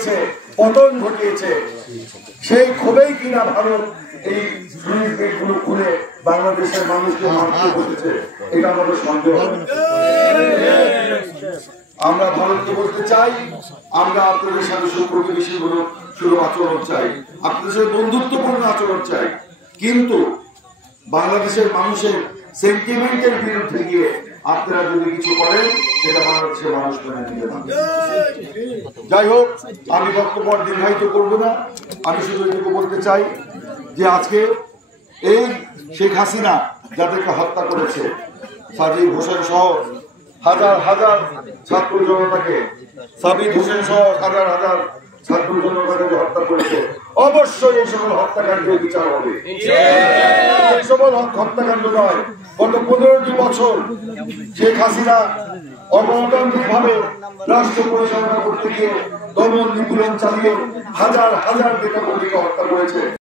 ঘটিয়েছে, পতন ঘটিয়েছে, সেই ক্ষোভেই কিনা ভারত এই সুইচ গেটগুলো খুলে বাংলাদেশের মানুষকে মারতে বসেছে, এটা আমাদের সন্দেহ। আমরা ভারতকে বলতে চাই, আমরা আপনাদের সাথে সুপ্রতিবেশী শুধু আচরণ চাই, আপনাদের সাথে বন্ধুত্বপূর্ণ আচরণ চাই, কিন্তু বাংলাদেশের মানুষের সেন্টিমেন্টের বিরুদ্ধে গিয়ে আপনারা যদি কিছু করেন সেটা বাংলাদেশের মানুষ মেনে নিবে না। যাই হোক, আমি বক্তব্য দীর্ঘায়িত করবো না, আমি শুধু এটুকু বলতে চাই যে আজকে এই শেখ হাসিনা যাদেরকে হত্যা করেছে, সাজিদ হোসেন সহ হাজার হাজার ছাত্র জনতাকে, সাবিদ হোসেন সহ হাজার হাজার ছাত্র জনতাকে হত্যা করেছে, অবশ্যই এই সকল হত্যাকাণ্ডের বিচার হবে। এই সকল হত্যাকাণ্ড নয়, গত 15টি বছর শেখ হাসিনা অগণতান্ত্রিক ভাবে রাষ্ট্র পরিচালনা করতে গিয়ে দমন নিপীড়ন চালিয়ে হাজার হাজার নেতা কর্মীকে হত্যা করেছে।